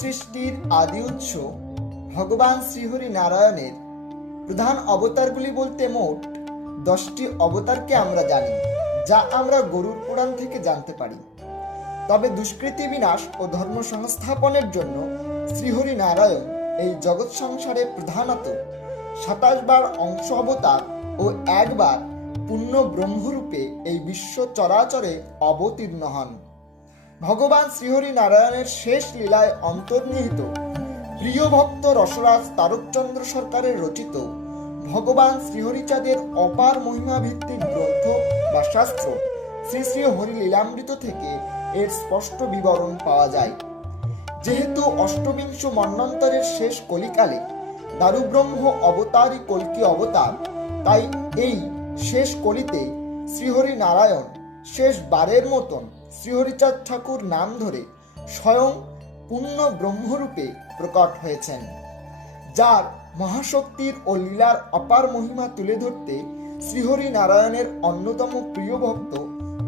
সৃষ্টির আদি উৎস ভগবান শ্রীহরি নারায়ণের প্রধান অবতারগুলি বলতে মোট দশটি অবতারকে আমরা জানি, যা আমরা গরুর পুরাণ থেকে জানতে পারি। তবে দুষ্কৃতি বিনাশ ও ধর্ম সংস্থাপনের জন্য শ্রীহরি নারায়ণ এই জগৎ সংসারে প্রধানত সাতাশ বার অংশ অবতার ও একবার পূর্ণ ব্রহ্মরূপে এই বিশ্ব চরাচরে অবতীর্ণ হন। ভগবান শ্রীহরি নারায়ণের শেষ লীলায় অন্তর্নিহিত। প্রিয় ভক্ত রসরাজ তারকচন্দ্র সরকারের রচিত ভগবান শ্রীহরিচাঁদের অপার মহিমা ভিত্তিক গ্রন্থ বা শাস্ত্র শ্রী শ্রী হরি লীলামৃত থেকে এর স্পষ্ট বিবরণ পাওয়া যায়। যেহেতু অষ্টবিংশ মন্বন্তরের শেষ কলিকালে দারুব্রহ্ম অবতারই কলকি অবতার, তাই এই শেষ কলিতে শ্রীহরি নারায়ণ শেষ বারের মতন শ্রীহরিচাঁদ ঠাকুর নাম ধরে স্বয়ং পূর্ণ ব্রহ্মরূপে প্রকট হয়েছেন, যার মহাশক্তির ও লীলার অপার মহিমা তুলে ধরতে শ্রীহরি নারায়ণের অন্যতম প্রিয় ভক্ত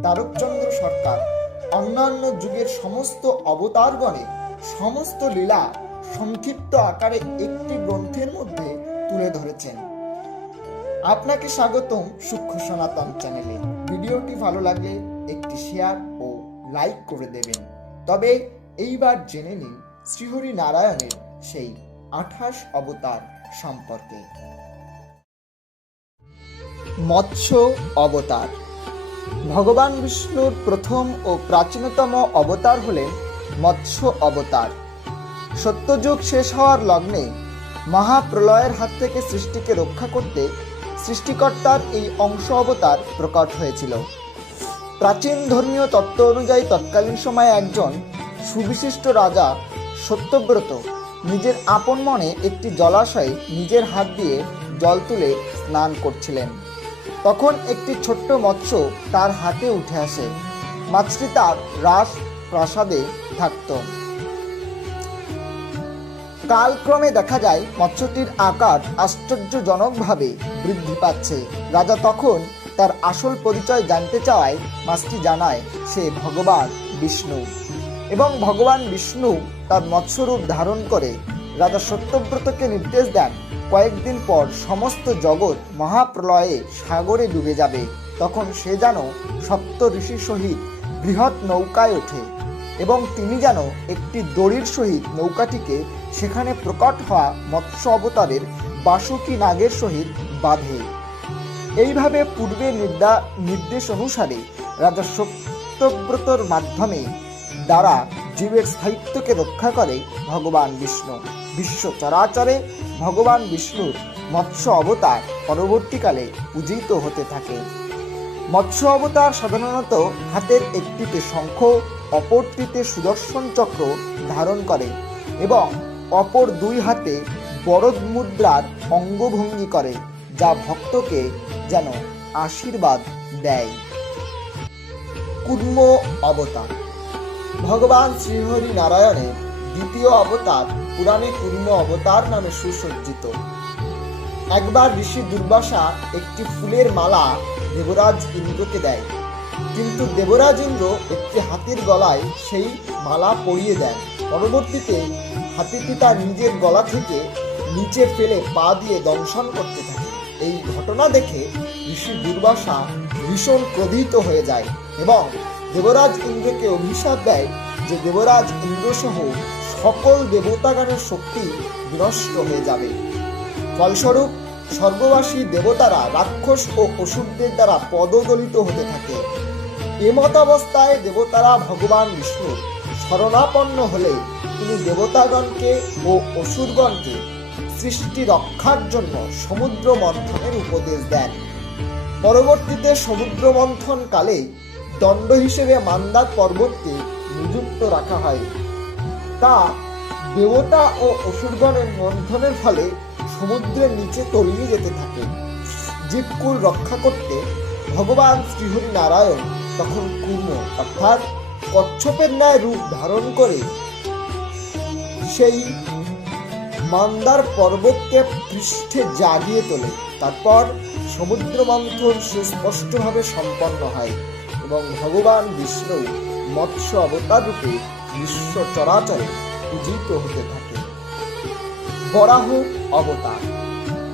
তারকচন্দ্র সরকার। অন্যান্য যুগের সমস্ত অবতারগণের সমস্ত লীলা সংক্ষিপ্ত আকারে একটি গ্রন্থের মধ্যে তুলে ধরেছেন। আপনাকে স্বাগতম সূক্ষ্ম সনাতন চ্যানেলে। ভিডিওটি ভালো লাগলে একটি শেয়ার ও লাইক করে দেবেন। তবে এইবার জেনে নিন শ্রীহরি নারায়ণের সেই আঠাশ অবতার সম্পর্কে। মৎস্য অবতার। ভগবান বিষ্ণুর প্রথম ও প্রাচীনতম অবতার হলেন মৎস্য অবতার। সত্যযুগ শেষ হওয়ার লগ্নে মহাপ্রলয়ের হাত থেকে সৃষ্টিকে রক্ষা করতে সৃষ্টিকর্তার এই অংশ অবতার প্রকট হয়েছিল। প্রাচীন ধর্মীয় তত্ত্ব অনুযায়ী তৎকালীন সময়ে একজন সুবিশিষ্ট রাজা সত্যব্রত নিজের আপন মনে একটি জলাশয়ে নিজের হাত দিয়ে জল তুলে স্নান করছিলেন। তখন একটি ছোট্ট মৎস্য তার হাতে উঠে আসে। মাছটি তার রাস প্রাসাদে থাকত। কালক্রমে দেখা যায় মৎস্যটির আকার আশ্চর্যজনকভাবে বৃদ্ধি পাচ্ছে। রাজা তখন তার আসল পরিচয় জানতে চাওয়ায় মাছটি জানায় সে ভগবান বিষ্ণু। এবং ভগবান বিষ্ণু তার মৎস্যরূপ ধারণ করে রাজা সত্যব্রতকে নির্দেশ দেন, কয়েকদিন পর সমস্ত জগৎ মহাপ্রলয়ে সাগরে ডুবে যাবে। তখন সে যেন সপ্ত ঋষির সহিত বৃহৎ নৌকায় ওঠে এবং তিনি যেন একটি দড়ির সহিত নৌকাটিকে সেখানে প্রকট হওয়া মৎস্য অবতারের বাসুকি নাগের সহিত বাঁধে। এইভাবে পূর্বে নির্দা নির্দেশ অনুসারে রাজা সত্যব্রতর মাধ্যমে দ্বারা জীবের স্থায়িত্বকে রক্ষা করে ভগবান বিষ্ণু। বিশ্ব চরাচরে ভগবান বিষ্ণুর মৎস্য অবতার পরবর্তীকালে পূজিত হতে থাকে। মৎস্য অবতার সাধারণত হাতের একটিতে শঙ্খ, অপরটিতে সুদর্শন চক্র ধারণ করে এবং অপর দুই হাতে বরদ মুদ্রার অঙ্গভঙ্গি করে, যা ভক্তকে যেন আশীর্বাদ দেয়। কুর্ম অবতার। ভগবান শ্রীহরি নারায়ণের দ্বিতীয় অবতার পুরাণে কুর্ম অবতার নামে সুসজ্জিত। একবার ঋষি দুর্বাসা একটি ফুলের মালা দেবরাজ ইন্দ্রকে দেয়। কিন্তু দেবরাজ ইন্দ্র একটি হাতির গলায় সেই মালা পরিয়ে দেন। পরবর্তীতে হাতিটি তার নিজের গলা থেকে নিচে ফেলে পা দিয়ে দংশন করতে থাকে। এই ঘটনা দেখে ঋষি দুর্বাসা ভীষণ ক্রোধিত হয়ে যায় এবং দেবরাজ ইন্দ্রকে অভিশাপ দেয় যে দেবরাজ ইন্দ্রসহ সকল দেবতাগণের শক্তি বিনষ্ট হয়ে যাবে। ফলস্বরূপ, স্বর্গবাসী দেবতারা রাক্ষস ও অসুরদের দ্বারা পদদলিত হতে থাকে। এমতাবস্থায় দেবতারা ভগবান বিষ্ণুর শরণাপন্ন হলে তিনি দেবতাগণকে ও অসুরগণকে সৃষ্টি রক্ষার জন্য সমুদ্র মন্থনের উপদেশ দেন। পরবর্তীতে সমুদ্র মন্থন কালে দণ্ড হিসেবে মান্দার পর্বতকে নিযুক্ত রাখা হয়। তা দেবতা ও অসুরগণের মন্থনের ফলে সমুদ্রের নিচে তলিয়ে যেতে থাকে। জীবকুল রক্ষা করতে ভগবান শ্রীহরি নারায়ণ তখন কুর্ম অর্থাৎ কচ্ছপের ন্যায় রূপ ধারণ করে সেই মান্দার পর্বতকে পৃষ্ঠে জাগিয়ে তোলে। তারপর সমুদ্র মন্থন সুস্পষ্টভাবে সম্পন্ন হয় এবং ভগবান বিষ্ণু মৎস্য অবতার রূপে বিশ্ব চরাচরে পূজিত হতে থাকে। বরাহ অবতার।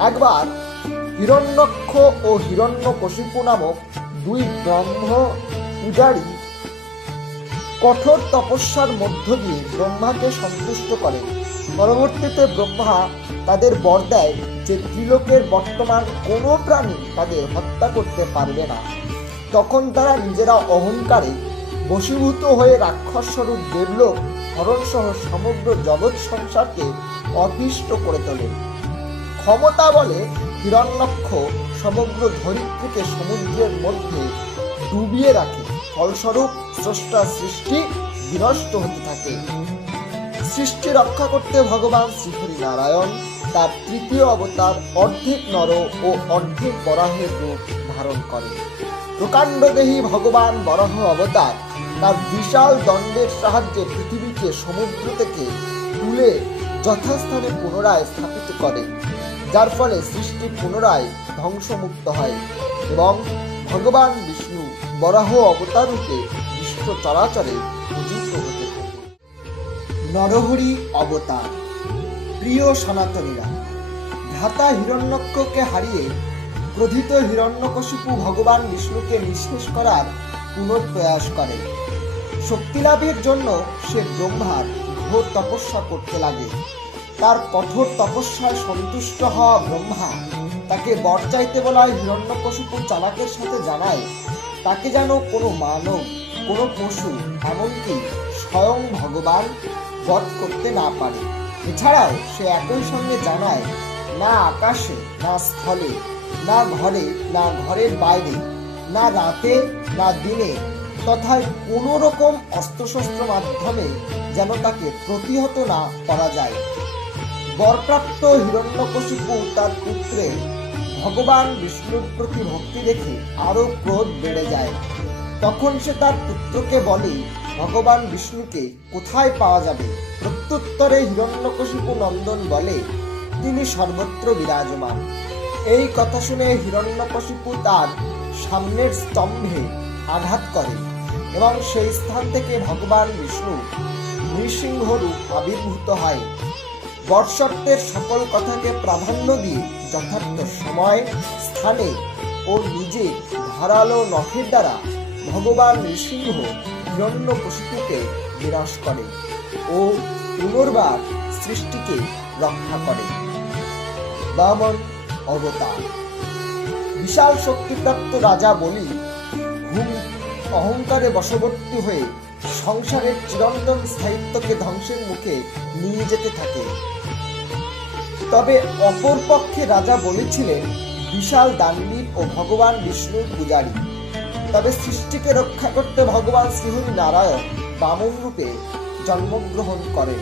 একবার হিরণ্যক্ষ ও হিরণ্যকশিপু নামক দুই ব্রহ্ম পূজারী কঠোর তপস্যার মধ্য দিয়ে ব্রহ্মাকে সন্তুষ্ট করেন পরবর্তীতে ব্রহ্মা তাদের বর দেয় যে ত্রিলোকের বর্তমান কোনো প্রাণী তাদের হত্যা করতে পারবে না। তখন তারা নিজেরা অহংকারে বশীভূত হয়ে রাক্ষস স্বরূপ দেবলোক হরণ সহ সমগ্র জগৎ সংসারকে অতিষ্ঠ করে তোলেন ক্ষমতা বলে হিরণ্যক্ষ সমগ্র ধরিত্রীকে সমুদ্রের মধ্যে ডুবিয়ে রাখে। ফলস্বরূপ স্রষ্টা সৃষ্টি বিনষ্ট হতে থাকে। সৃষ্টি রক্ষা করতে ভগবান শ্রীহরি নারায়ণ তার তৃতীয় অবতার অর্ধেক নর ও অর্ধেক বরাহের রূপ ধারণ করে প্রকাণ্ডদেহী ভগবান বরাহ অবতার তার বিশাল দণ্ডের সাহায্যে পৃথিবীকে সমুদ্র থেকে তুলে যথাস্থানে পুনরায় স্থাপিত করে, যার ফলে সৃষ্টি পুনরায় ধ্বংসমুক্ত হয় এবং ভগবান বিষ্ণু বরাহ অবতার রূপে বিশ্ব চরাচরে পূজিত হতে থাকে। নরহরি অবতার, প্রিয় সনাতনীরা, ভ্রাতা হিরণ্যক্ষকে হারিয়ে ক্রোধিত হিরণ্যকশিপু ভগবান বিষ্ণুকে নিঃশেষ করার পুনঃপ্রয়াস করে। শক্তিলাভের জন্য সে ব্রহ্মার ঘোর তপস্যা করতে লাগে। তার কঠোর তপস্যায় সন্তুষ্ট হওয়া ব্রহ্মা তাকে বর চাইতে বলায় হিরণ্যকশিপু চালাকের সাথে জানায় তাকে যেন কোনো মানব, কোনো পশু, এমনকি স্বয়ং ভগবান বধ করতে না পারে। এছাড়াও সে একই সঙ্গে জানায়, না আকাশে, না স্থলে, না ঘরে, না ঘরের বাইরে, না রাতে, না দিনে তথা কোনো রকম অস্ত্রশস্ত্র মাধ্যমে যেন তাকে প্রতিহত না করা যায়। বরপ্রাপ্ত হিরণ্যকশিপু তার পুত্রে ভগবান বিষ্ণুর প্রতি ভক্তি দেখে আরও ক্রোধ বেড়ে যায়। তখন সে তার পুত্রকে বলে, ভগবান বিষ্ণুকে কোথায় পাওয়া যাবে? প্রত্যুত্তরে হিরণ্যকশিপু নন্দন বলে, তিনি সর্বত্র বিরাজমান। এই কথা শুনে হিরণ্যকশিপু তার সামনের স্তম্ভে আঘাত করে এবং সেই স্থান থেকে ভগবান বিষ্ণু নৃসিংহরূপ আবির্ভূত হয়। বর্ষত্বের সকল কথাকে প্রাধান্য দিয়ে যথার্থ সময়, স্থানে ও নিজে ধারালো নখের দ্বারা ভগবান নৃসিংহ হিরণ্যকশিপুকে বিনাশ করে ও পুনর্বার সৃষ্টিকে রক্ষা করে। বামন অবতার। বিশাল শক্তিপ্রাপ্ত রাজা বলি হুম অহংকারে বশবর্তী হয়ে সংসারের চিরন্তন স্থায়িত্বকে ধ্বংসের মুখে নিয়ে যেতে থাকে। তবে অপর পক্ষে রাজা বলেছিলেন, বিশাল দানবীর ও ভগবান বিষ্ণুর পূজারী। তবে সৃষ্টিকে রক্ষা করতে ভগবান শ্রীহরি নারায়ণ বামন রূপে জন্মগ্রহণ করেন।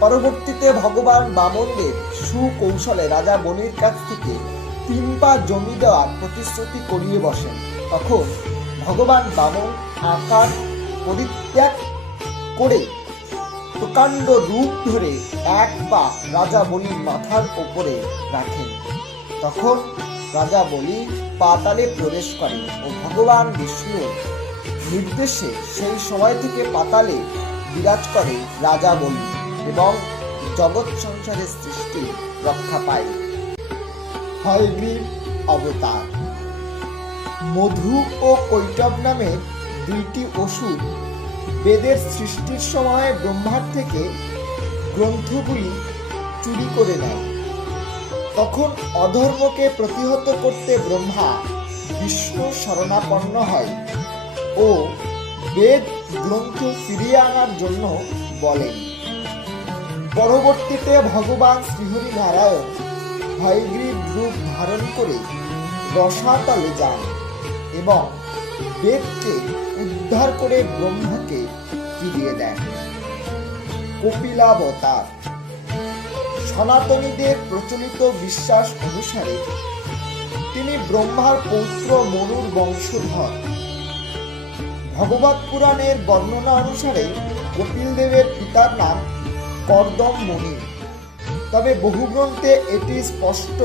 পরবর্তীতে ভগবান বামনদের সুকৌশলে রাজা বলির কাছ থেকে তিন পা জমি দেওয়ার প্রতিশ্রুতি করিয়ে বসেন। তখন ভগবান বামন আকার পরিত্যাগ করে প্রকাণ্ড রূপ ধরে এক পা রাজা বলির মাথার ওপরে রাখেন। তখন রাজা বলি পাতালে প্রবেশ করে ও ভগবান বিষ্ণুর নির্দেশে সেই সময় থেকে পাতালে বিরাজ করে রাজা বলি এবং জগৎ সংসারের সৃষ্টি রক্ষা পায়। হয়গ্রীব অবতার। মধু ও কৈটব নামের দুইটি ওষুধ বেদের সৃষ্টির সময় ব্রহ্মার থেকে গ্রন্থগুলি চুরি করে নেয়। তখন অধর্মকে প্রতিহত করতে ব্রহ্মা বিষ্ণু শরণাপন্ন হয় ও বেদ গ্রন্থ ফিরিয়ে আনার জন্য বলেন। পরবর্তীতে ভগবান শ্রীহরি নারায়ণ হয়গ্রীব রূপ ধারণ করে রসাতলে যান এবং বেদকে উদ্ধার করে ব্রহ্মাকে ফিরিয়ে দেন। কপিলাবতার। সনাতনীদের প্রচলিত বিশ্বাস অনুসারে তিনি ব্রহ্মার পৌত্র মনুর বংশধর। ভগবত পুরাণের বর্ণনা অনুসারে কপিল দেবের পিতার নাম কর্দম মণি তবে বহু গ্রন্থে এটি স্পষ্ট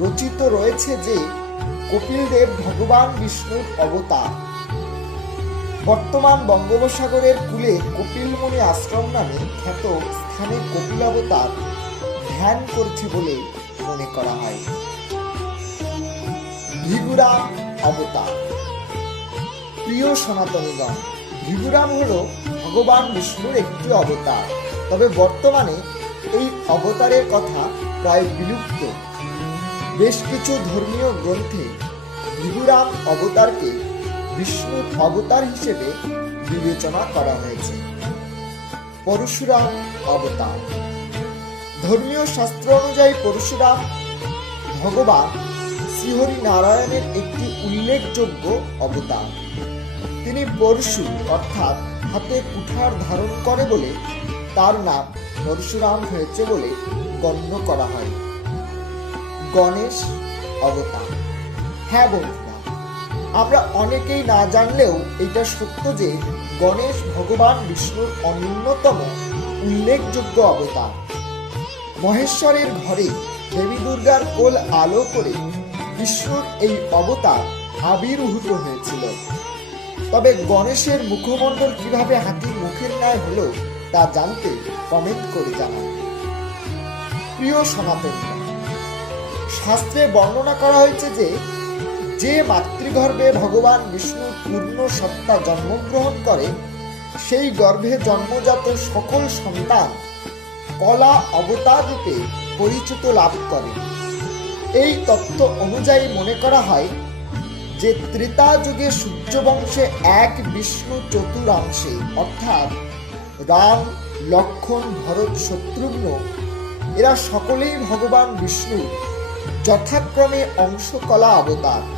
রচিত রয়েছে যে কপিল দেব ভগবান বিষ্ণুর অবতার। বর্তমান বঙ্গোপসাগরের কূলে কপিলমুনি আশ্রম নামে খ্যাত স্থানে কপিলাবতার ধ্যান করছে বলে মনে করা হয়। ভৃগুরাম অবতার। প্রিয় সনাতনীগণ, ভৃগুরাম হল ভগবান বিষ্ণুর একটি অবতার। তবে বর্তমানে এই অবতারের কথা প্রায় বিলুপ্ত। বেশ কিছু ধর্মীয় গ্রন্থে ভৃগুরাম অবতারকে বিষ্ণুর অবতার হিসেবে বিবেচনা করা হয়েছে। পরশুরাম অবতার। ধর্মীয় শাস্ত্র অনুযায়ী পরশুরাম ভগবান শ্রীহরি নারায়ণের একটি উল্লেখযোগ্য অবতার। তিনি পরশু অর্থাৎ হাতে কুঠার ধারণ করে বলে তার নাম পরশুরাম হয়েছে বলে গণ্য করা হয়। গণেশ অবতার। হ্যাঁ বন্ধুরা আমরা অনেকেই না জানলেও এটা সত্য যে গণেশ ভগবান বিষ্ণুর অন্যতম উল্লেখযোগ্য অবতার। মহেশ্বরের ঘরে দেবী দুর্গার কোল আলো করে বিষ্ণুর এই অবতার আবির্ভূত হয়েছিল। তবে গণেশের মুখমণ্ডল কীভাবে হাতির মুখের ন্যায় হলো তা জানতে কমেন্ট করে জানান। প্রিয় সনাতনী শাস্ত্রে বর্ণনা করা হয়েছে যে যে মাতৃগর্ভে ভগবান বিষ্ণুর পূর্ণ সত্তা জন্মগ্রহণ করে, সেই গর্ভে জন্মজাত সকল সন্তান কলা অবতার রূপে পরিচিত লাভ করে। এই তত্ত্ব অনুযায়ী মনে করা হয় যে ত্রেতা যুগে সূর্যবংশে এক বিষ্ণু চতুরাংশে, অর্থাৎ রাম, লক্ষণ, ভরত, শত্রুঘ্ন, এরা সকলেই ভগবান বিষ্ণু যথাক্রমে অংশকলা অবতার।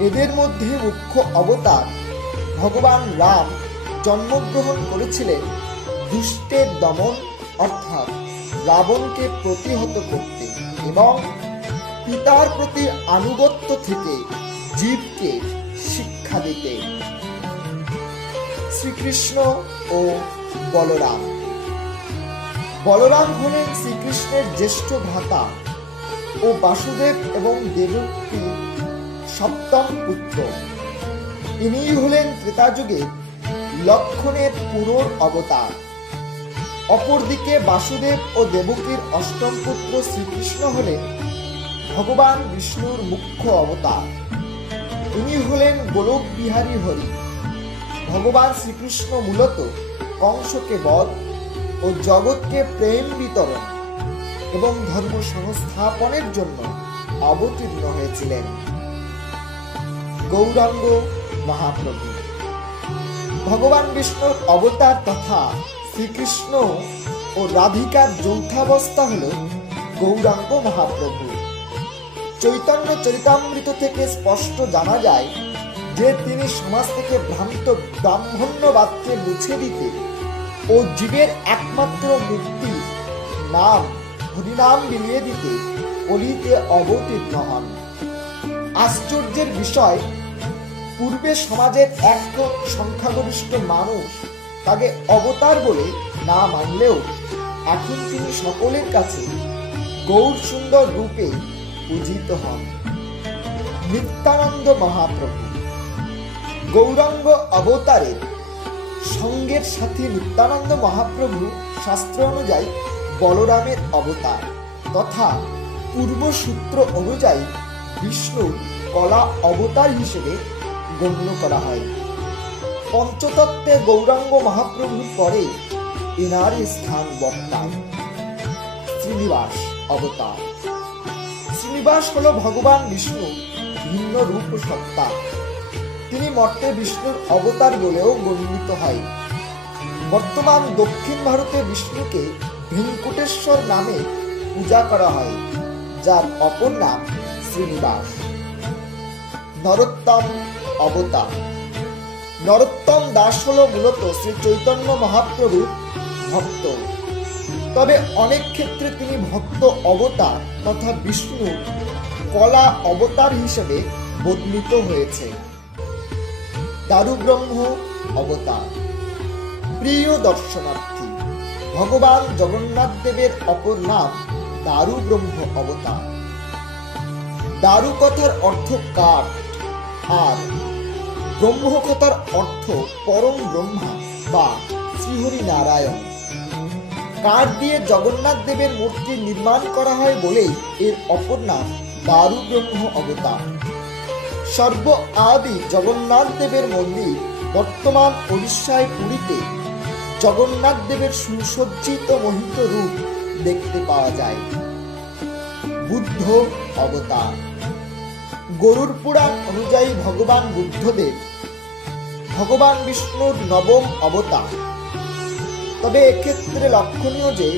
এদের মধ্যে মুখ্য অবতার ভগবান রাম জন্মগ্রহণ করেছিলেন দুষ্টের দমন, অর্থাৎ রাবণকে প্রতিহত করতে এবং পিতার প্রতি আনুগত্য থেকে জীবকে শিক্ষা দিতে। শ্রীকৃষ্ণ ও বলরাম। বলরাম হলেন শ্রীকৃষ্ণের জ্যেষ্ঠ ভ্রাতা ও বাসুদেব এবং দেবকীর সপ্তম পুত্র ইনিই হলেন ত্রেতাযুগে লক্ষণের পুনর অবতার। অপরদিকে বাসুদেব ও দেবকীর অষ্টম পুত্র শ্রীকৃষ্ণ হলেন ভগবান বিষ্ণুর মুখ্য অবতার। ইনি হলেন গোলক বিহারী হরি। ভগবান শ্রীকৃষ্ণ মূলত কংসকে বধ ও জগৎকে প্রেম বিতরণ এবং ধর্ম সংস্থাপনের জন্য অবতীর্ণ হয়েছিলেন। গৌরাঙ্গ মহাপ্রভু। ভগবান বিষ্ণুর অবতার তথা শ্রীকৃষ্ণ ও রাধিকার যৌথাবস্থা হল গৌরাঙ্গ মহাপ্রভু। চৈতন্য চরিতামৃত থেকে স্পষ্ট জানা যায় যে তিনি সমাজ থেকে ভ্রান্ত ব্রাহ্মণ্যবাদকে মুছে দিতে ও জীবের একমাত্র মুক্তি, নাম, হরিনাম বিলিয়ে দিতে অলিতে অবতীর্ণ হন। আশ্চর্যের বিষয় পূর্বে সমাজের এক সংখ্যাগরিষ্ঠ মানুষ তাকে অবতার বলে না মানলেও এখন তিনি সকলের কাছে গৌর সুন্দর রূপে পূজিত হন। নিত্যানন্দ মহাপ্রভু গৌরাঙ্গ অবতারের সঙ্গের সাথে নিত্যানন্দ মহাপ্রভু শাস্ত্র অনুযায়ী বলরামের অবতার তথা পূর্বসূত্র অনুযায়ী বিষ্ণুর কলা অবতার হিসেবে গণ্য করা হয়। পঞ্চতত্ত্বে গৌরাঙ্গ মহাপ্রভুর পরে এনার স্থান বর্তায় শ্রীনিবাস অবতার। শ্রীনিবাস হল ভগবান বিষ্ণু ভিন্ন রূপ সত্তা। তিনি মর্তে বিষ্ণুর অবতার বলেও গণ্যিত হয়। বর্তমান দক্ষিণ ভারতে বিষ্ণুকে ভেঙ্কটেশ্বর নামে পূজা করা হয়, যার অপর নাম শ্রীনিবাস। নরোত্তম অবতার নরোত্তম দাস হল মূলত শ্রী চৈতন্য মহাপ্রভুর ভক্ত। তবে অনেক ক্ষেত্রে তিনি ভক্ত অবতার তথা বিষ্ণু কলা অবতার হিসেবে বর্ণিত হয়েছে। দারুব্রহ্ম অবতার। প্রিয় দর্শনার্থী, ভগবান জগন্নাথ দেবের অপর নাম দারু ব্রহ্ম অবতার। দারু কথার অর্থ কাঠ আর ব্রহ্মকথার অর্থ পরম ব্রহ্মা বা শ্রীহরি নারায়ণ। কাঠ দিয়ে জগন্নাথ দেবের মূর্তি নির্মাণ করা হয় বলেই এর অপর নাম দারু ব্রহ্ম অবতার। সর্ব আদি জগন্নাথ দেবের মন্দির বর্তমান উড়িষ্যায় পুরীতে জগন্নাথ দেবের সুসজ্জিত মোহিত রূপ দেখতে পাওয়া যায়। বুদ্ধ অবতার। গরুর পুরাণ অনুযায়ী ভগবান বুদ্ধদেব, ভগবান বিষ্ণুর নবম অবতার। তবে এক্ষেত্রে লক্ষণীয় যে,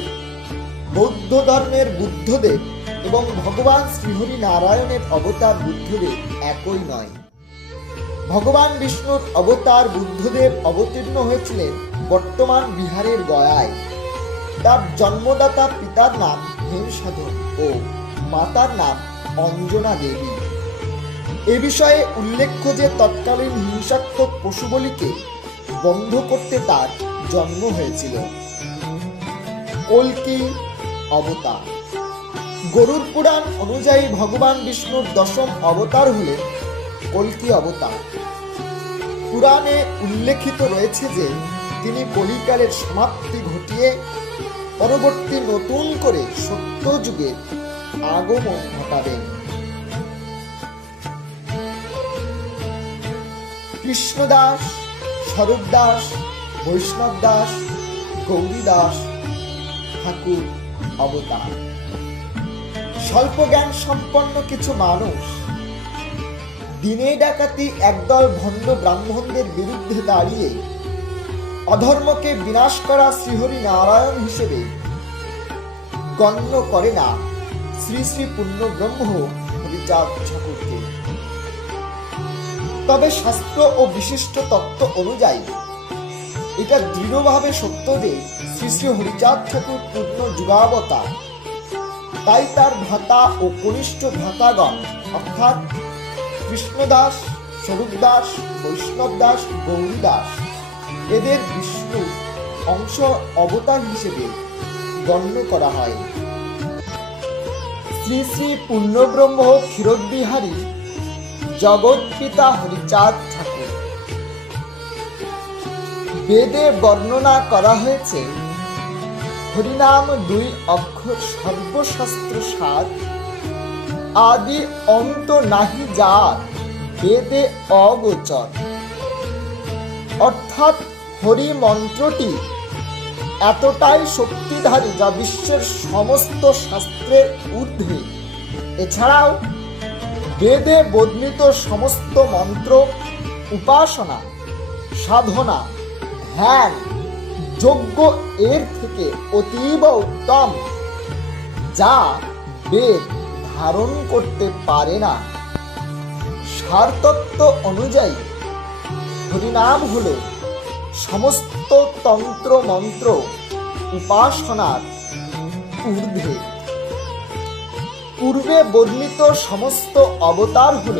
বৌদ্ধ ধর্মের বুদ্ধদেব এবং ভগবান শ্রীহরি নারায়ণের অবতার বুদ্ধদেব একই নয়। ভগবান বিষ্ণুর অবতার বুদ্ধদেব অবতীর্ণ হয়েছিলেন বর্তমান বিহারের গয়ায়। তার জন্মদাতা পিতার নাম হেমসাধন ও মাতার নাম অঞ্জনা দেবী। এ বিষয়ে উল্লেখ্য যে তৎকালীন হিংসাত্মক পশুবলিকে বন্ধ করতে তার জন্ম হয়েছিল। কল্কি অবতার। গরুর পুরাণ অনুযায়ী ভগবান বিষ্ণুর দশম অবতার হলে কল্কি অবতার। পুরাণে উল্লেখিত রয়েছে যে তিনি কলিকালের সমাপ্তি ঘটিয়ে পরবর্তী নতুন করে সত্য যুগের আগমন ঘটাবেন। কৃষ্ণদাস স্বরূপ দাস বৈষ্ণব দাস গৌরী দাস ঠাকুর অবতার। স্বল্প জ্ঞান সম্পন্ন কিছু মানুষ দিনে ডাকাতি একদল ভণ্ড ব্রাহ্মণদের বিরুদ্ধে দাঁড়িয়ে অধর্মকে বিনাশ করা শ্রীহরি নারায়ণ হিসেবে গণ্য করে না। শ্রী শ্রী পূর্ণ ব্রহ্ম হরিচাঁদ ঠাকুরকে। তবে শাস্ত্র ও বিশিষ্ট তত্ত্ব অনুযায়ী, এটা দৃঢ়ভাবে সত্য যে শ্রী শ্রী হরিচাঁদ ঠাকুর পূর্ণ যুগাবতার। তাই তার ভ্রাতা ও কনিষ্ঠ ভ্রাতাগণ, অর্থাৎ কৃষ্ণদাস স্বরূপ দাস বৈষ্ণব দাস গৌরী দাস এদের বিষ্ণু অংশ অবতার হিসেবে গণ্য করা হয়। শ্রী শ্রী পূর্ণব্রহ্ম ক্ষীরোদ্বিহারী জগৎ পিতা হরিচাঁদ ঠাকুর। বেদে বর্ণনা করা হয়েছে, হরিনাম দুই অক্ষর সর্বশাস্ত্র সার। আদি অন্ত নাহি যার, বেদে অগোচর। অর্থাৎ হরি মন্ত্রটি এতটাই শক্তিধারী যা বিশ্বের সমস্ত শাস্ত্রের ঊর্ধ্বে। এছাড়াও বেদে বর্ণিত সমস্ত মন্ত্র, উপাসনা, সাধনা, ধ্যান যজ্ঞ এর থেকে অতীব উত্তম, যা বেদ ধারণ করতে পারে না। সারতত্ত্ব অনুযায়ী হরিনাম হল সমস্ত তন্ত্র মন্ত্র উপাসনার ঊর্ধ্বে। পূর্বে বর্ণিত সমস্ত অবতার হল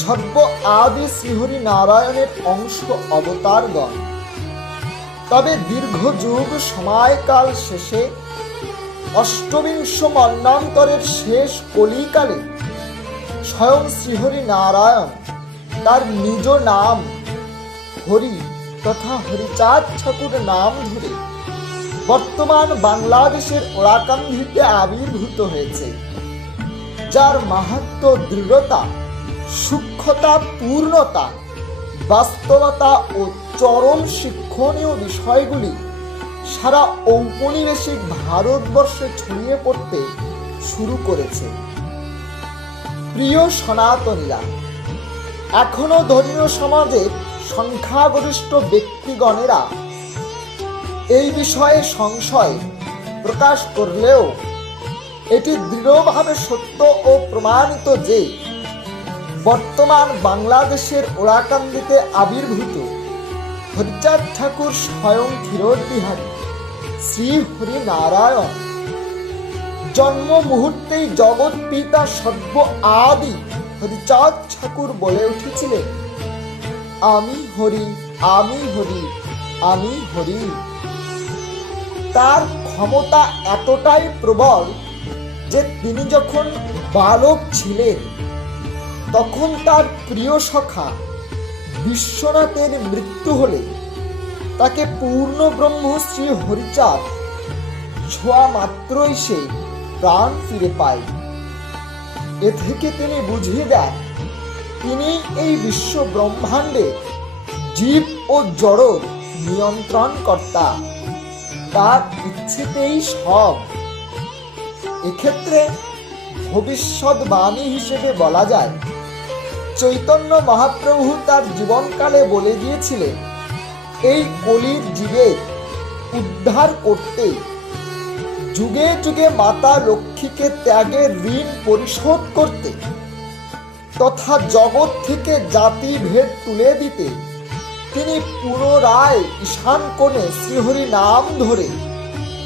সর্ব আদি শ্রীহরি নারায়ণের অংশ অবতারগণ। তবে দীর্ঘ যুগ সময়কাল শেষে অষ্টবিংশ মন্নান্তরের শেষ কলিকালে স্বয়ং শ্রীহরি নারায়ণ তার নিজ নাম হরি তথা হরিচাঁদ ঠাকুর নাম ধরে বর্তমান বাংলাদেশের ওরাকান্ধিতে আবির্ভূত হয়েছে, যার মাহাত্ম দৃঢ়তা, সূক্ষ্মতা, পূর্ণতা, বাস্তবতা ও চরম শিক্ষণীয় বিষয়গুলি সারা ঔপনিবেশিক ভারতবর্ষে ছড়িয়ে পড়তে শুরু করেছে। প্রিয় সনাতনীরা, এখনও ধর্মীয় সমাজের সংখ্যাগরিষ্ঠ ব্যক্তিগণেরা এই বিষয়ে সংশয় প্রকাশ করলেও এটি দৃঢ়ভাবে সত্য ও প্রমাণিত যে বর্তমান বাংলাদেশের ওরাকান্দিতে আবির্ভূত হরিচাঁদ ঠাকুর স্বয়ং ক্ষীরোদ্বিহারী শ্রী হরি নারায়ণ জন্ম মুহূর্তেই জগৎ পিতা সর্ব আদি হরিচাঁদ ঠাকুর বলে উঠেছিলেন, আমি হরি আমি হরি আমি হরি। তার ক্ষমতা এতটাই প্রবল যে তিনি যখন বালক ছিলেন, তখন তার প্রিয় সখা বিশ্বনাথের মৃত্যু হলে তাকে পূর্ণ ব্রহ্ম শ্রী হরিচাঁদ ছোঁয়া মাত্রই সে প্রাণ ফিরে পায়। এ থেকে তিনি বুঝিয়ে দেন, তিনি এই বিশ্ব ব্রহ্মাণ্ডে জীব ও জড়র নিয়ন্ত্রণ কর্তা তার ইচ্ছেতেই সব। এক্ষেত্রে ভবিষ্যৎবাণী হিসেবে বলা যায়, চৈতন্য মহাপ্রভু তার জীবনকালে বলে গিয়েছিলেন এই কলির জীবের উদ্ধার করতে যুগে যুগে মাতা লক্ষ্মীকে ত্যাগের ঋণ পরিশোধ করতে তথা জগৎ থেকে জাতিভেদ তুলে দিতে তিনি পুনরায় ঈশান কোণে শ্রীহরি নাম ধরে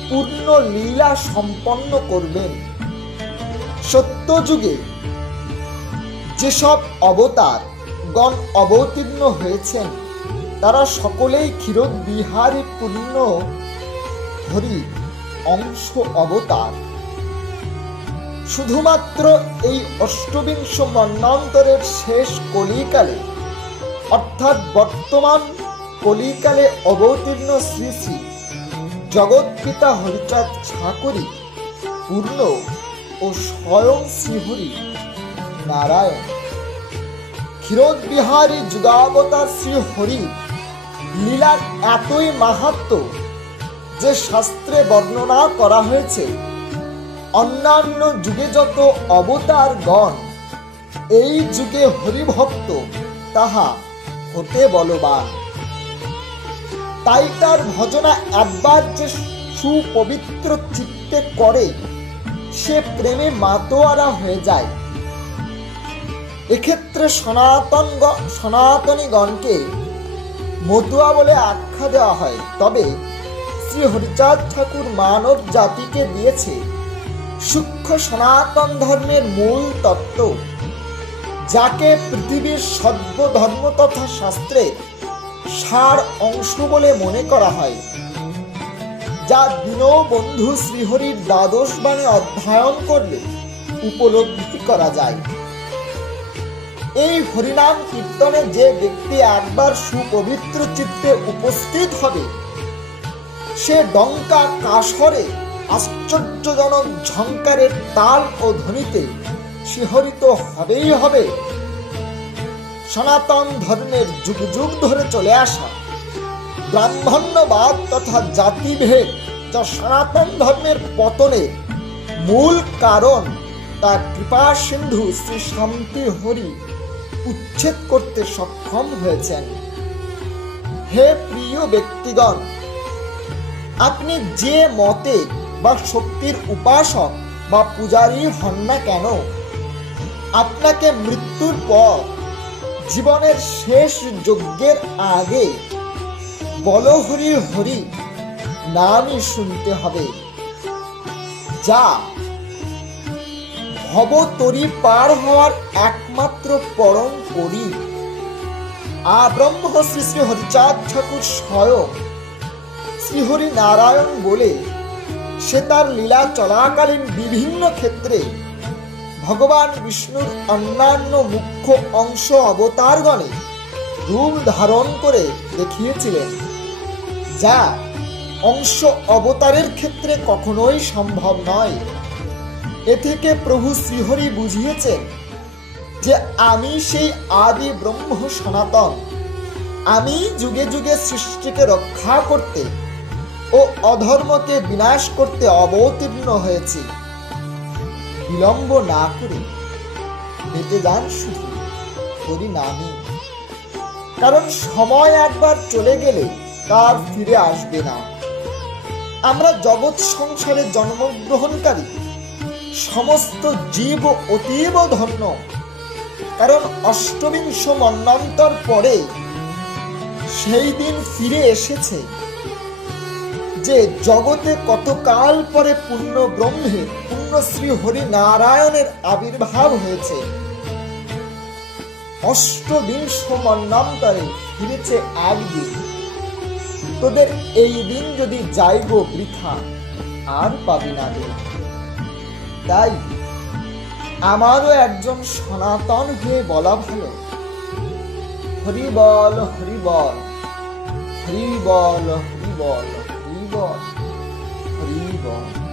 পূর্ণ লীলা সম্পন্ন করবেন। সত্যযুগে যেসব অবতার গণ অবতীর্ণ হয়েছেন, তারা সকলেই ক্ষীরোদ বিহারী পূর্ণ হরি অংশ অবতার। শুধুমাত্র এই অষ্টবিংশ মন্বন্তরের শেষ কলিকালে অর্থাৎ বর্তমান কলিকালে অবতীর্ণ শ্রী শ্রী জগৎপিতা হরিচাঁদ ঠাকুরই পূর্ণ ও স্বয়ং শ্রীহরি নারায়ণ। ক্ষীরোদ বিহারী যুগাবতার শ্রী হরি লীলার এতই মাহাত্ম যে শাস্ত্রে বর্ণনা করা হয়েছে। অন্যান্য যুগে যত অবতার গণ এই যুগে হরিভক্ত, তাহা হতে বলবান। তাই তার ভজনা একবার যে সুপবিত্র চিত্তে করে, সে প্রেমে মাতোয়ারা হয়ে যায়। এক্ষেত্রে সনাতন সনাতনীগণকে মতুয়া বলে আখ্যা দেওয়া হয়। তবে শ্রী হরিচাঁদ ঠাকুর মানব জাতিকে দিয়েছে সূক্ষ্ম সনাতন ধর্মের মূল তত্ত্ব। যাকে পৃথিবীর সর্ব ধর্ম তথা শাস্ত্রের সার অংশ বলে মনে করা হয়, যা দীনবন্ধু শ্রীহরির দ্বাদশ বাণী অধ্যয়ন করলে উপলব্ধি করা যায়। এই হরিনাম কীর্তনে যে ব্যক্তি একবার সুপবিত্র চিত্তে উপস্থিত হবে, সে ডঙ্কা কাসরে আশ্চর্যজনক ঝঙ্কারের তাল ও ধ্বনিতে শিহরিত হবেই হবে। সনাতন ধর্মের যুগ যুগ ধরে চলে আসা, ব্রাহ্মণ্যবাদ তথা জাতিভেদ যা সনাতন ধর্মের পতনের মূল কারণ তার কৃপা সিন্ধু শ্রী শান্তি হরি উচ্ছেদ করতে সক্ষম হয়েছেন। হে প্রিয় ব্যক্তিগণ, আপনি যে মতে বা শক্তির উপাসক বা পূজারী হন না কেন আপনাকে মৃত্যুর পর, জীবনের শেষ যজ্ঞের আগে বল হরি হরি নামই শুনতে হবে, যা ভবতরি পার হওয়ার একমাত্র পরম করি। আ ব্রহ্ম শ্রী শ্রী হরিচাঁদ ঠাকুর স্বয়ং শ্রীহরি নারায়ণ বলে সে তার লীলা চলাকালীন বিভিন্ন ক্ষেত্রে ভগবান বিষ্ণুর অন্যান্য মুখ্য অংশ অবতারগণে রূপ ধারণ করে দেখিয়েছিলেন, যা অংশ অবতারের ক্ষেত্রে কখনোই সম্ভব নয়। এ থেকে প্রভু শ্রীহরি বুঝিয়েছেন যে আমি সেই আদি ব্রহ্ম সনাতন। আমি যুগে যুগে সৃষ্টিকে রক্ষা করতে ও অধর্মকে বিনাশ করতে অবতীর্ণ হয়েছি। বিলম্ব না করে বেঁচে যান শুধু করি নামি কারণ সময় একবার চলে গেলে তার ফিরে আসবে না। আমরা জগৎ সংসারে জন্মগ্রহণকারী, সমস্ত জীব অতীব ধন্য। কারণ অষ্টবিংশ মন্বন্তর পরে সেই দিন ফিরে এসেছে যে জগতে কতকাল পরে পূর্ণ ব্রহ্মের পূর্ণ শ্রী হরি নারায়ণের আবির্ভাব হয়েছে। অষ্টবিংশ মন্বন্তরে ফিরেছে একদিন। তোদের এই দিন যদি যাইব বৃথা, আর পাবি না তাই আমারও একজন সনাতন হয়ে বলা ভালো। হরি বল হরি বল হরি বল হরি বল হরি বল হরি বল